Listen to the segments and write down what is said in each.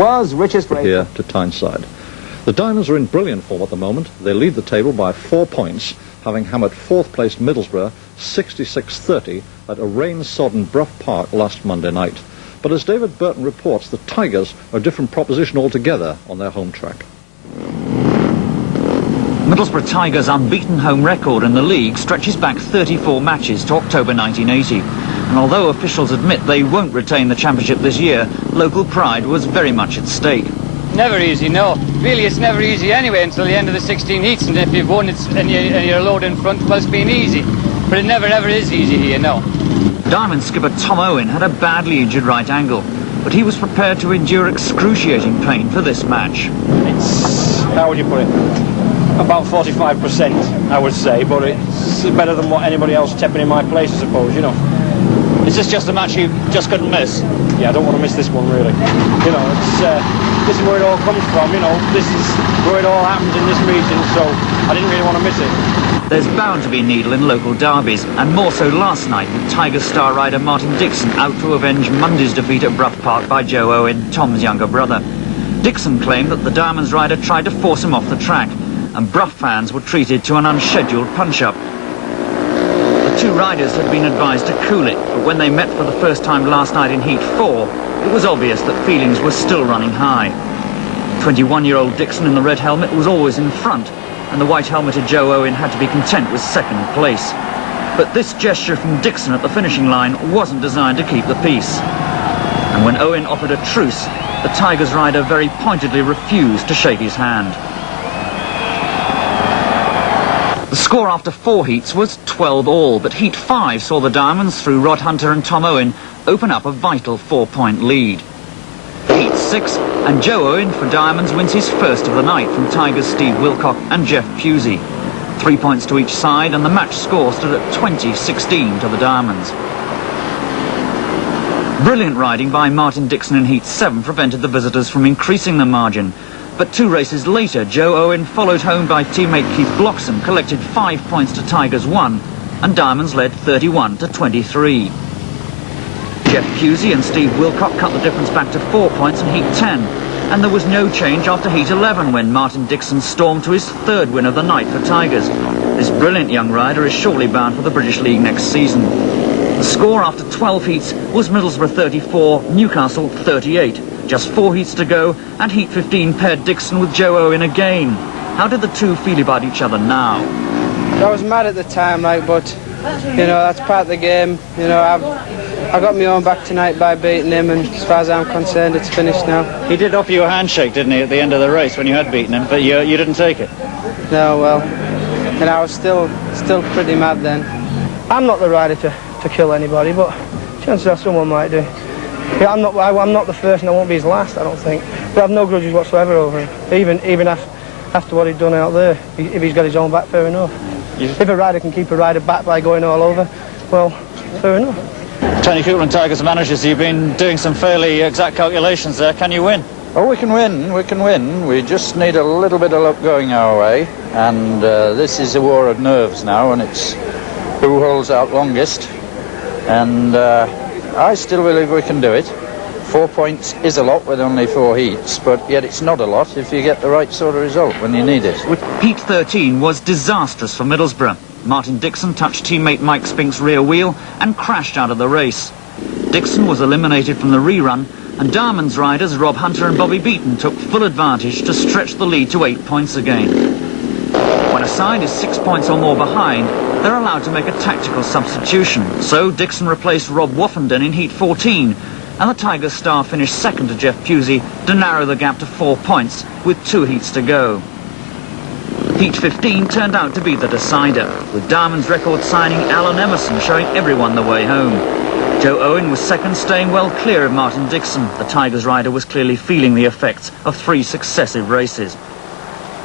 was Richard's break. Here to Tyneside. The Diamonds are in brilliant form at the moment. They lead the table by 4 points, having hammered fourth-placed Middlesbrough 66-30 at a rain-sodden Brough Park last Monday night. But as David Burton reports, the Tigers are a different proposition altogether on their home track. Middlesbrough Tigers' unbeaten home record in the league stretches back 34 matches to October 1980. And although officials admit they won't retain the championship this year, local pride was very much at stake. Never easy, no. Really, it's never easy anyway until the end of the 16 heats, and if you've won and you're a load in front, well, it's been easy. But it never, ever is easy here, no. Diamond skipper Tom Owen had a badly injured right ankle, but he was prepared to endure excruciating pain for this match. It's, how would you put it, about 45%, I would say, but it's better than what anybody else tapping in my place, I suppose, you know. Is this just a match you just couldn't miss? Yeah, I don't want to miss this one, really. You know, this is where it all comes from, you know. This is where it all happens in this region, so I didn't really want to miss it. There's bound to be needle in local derbies, and more so last night with Tiger star rider Martin Dixon out to avenge Monday's defeat at Brough Park by Joe Owen, Tom's younger brother. Dixon claimed that the Diamonds rider tried to force him off the track, and Brough fans were treated to an unscheduled punch-up. The two riders had been advised to cool it, but when they met for the first time last night in Heat 4, it was obvious that feelings were still running high. 21-year-old Dixon in the red helmet was always in front, and the white-helmeted Joe Owen had to be content with second place. But this gesture from Dixon at the finishing line wasn't designed to keep the peace. And when Owen offered a truce, the Tigers rider very pointedly refused to shake his hand. The score after 4 heats was 12-all, but Heat 5 saw the Diamonds, through Rod Hunter and Tom Owen, open up a vital 4-point lead. Heat 6, and Joe Owen for Diamonds wins his first of the night from Tigers' Steve Wilcock and Jeff Pusey. 3 points to each side, and the match score stood at 20-16 to the Diamonds. Brilliant riding by Martin Dixon in Heat 7 prevented the visitors from increasing the margin. But 2 races later, Joe Owen, followed home by teammate Keith Bloxham, collected 5 points to Tigers 1, and Diamonds led 31-23. Jeff Pusey and Steve Wilcock cut the difference back to 4 points in Heat 10, and there was no change after Heat 11 when Martin Dixon stormed to his 3rd win of the night for Tigers. This brilliant young rider is shortly bound for the British League next season. The score after 12 heats was Middlesbrough 34, Newcastle 38. Just 4 heats to go, and Heat 15 paired Dixon with Joe Owen again. How did the two feel about each other now? I was mad at the time, like, but, you know, that's part of the game. You know, I got my own back tonight by beating him, and as far as I'm concerned, it's finished now. He did offer you a handshake, didn't he, at the end of the race when you had beaten him, but you didn't take it? No, well, and I was still pretty mad then. I'm not the rider to kill anybody, but chances are someone might do. Yeah, I'm not the first, and I won't be his last, I don't think. But I have no grudges whatsoever over him, even after what he'd done out there. If he's got his own back, fair enough. If a rider can keep a rider back by going all over, well, fair enough. Tony Coupland, Tigers managers, you've been doing some fairly exact calculations there. Can you win? Oh, we can win. We just need a little bit of luck going our way. And this is a war of nerves now, and it's who holds out longest. And I still believe we can do it. 4 points is a lot with only 4 heats, but yet it's not a lot if you get the right sort of result when you need it. Heat 13 was disastrous for Middlesbrough. Martin Dixon touched teammate Mike Spink's rear wheel and crashed out of the race. Dixon was eliminated from the rerun, and Diamonds riders Rob Hunter and Bobby Beaton took full advantage to stretch the lead to 8 points again. When a side is 6 points or more behind, they're allowed to make a tactical substitution. So Dixon replaced Rob Woffenden in Heat 14, and the Tigers star finished second to Jeff Pusey to narrow the gap to 4 points with 2 heats to go. Heat 15 turned out to be the decider, with Diamond's record signing Alan Emerson showing everyone the way home. Joe Owen was second, staying well clear of Martin Dixon. The Tigers rider was clearly feeling the effects of 3 successive races.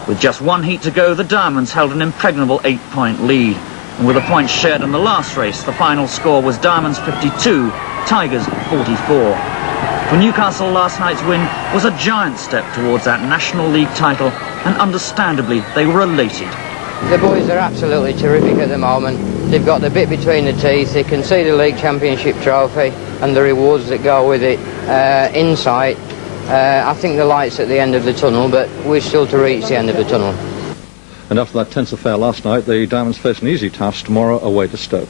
With just 1 heat to go, the Diamonds held an impregnable 8-point lead. And with the points shared in the last race, the final score was Diamonds 52, Tigers 44. For Newcastle, last night's win was a giant step towards that National League title, and understandably, they were elated. The boys are absolutely terrific at the moment. They've got the bit between the teeth. They can see the League Championship trophy and the rewards that go with it in sight. I think the light's at the end of the tunnel, but we're still to reach the end of the tunnel. And after that tense affair last night, the Diamonds face an easy task tomorrow away to Stoke.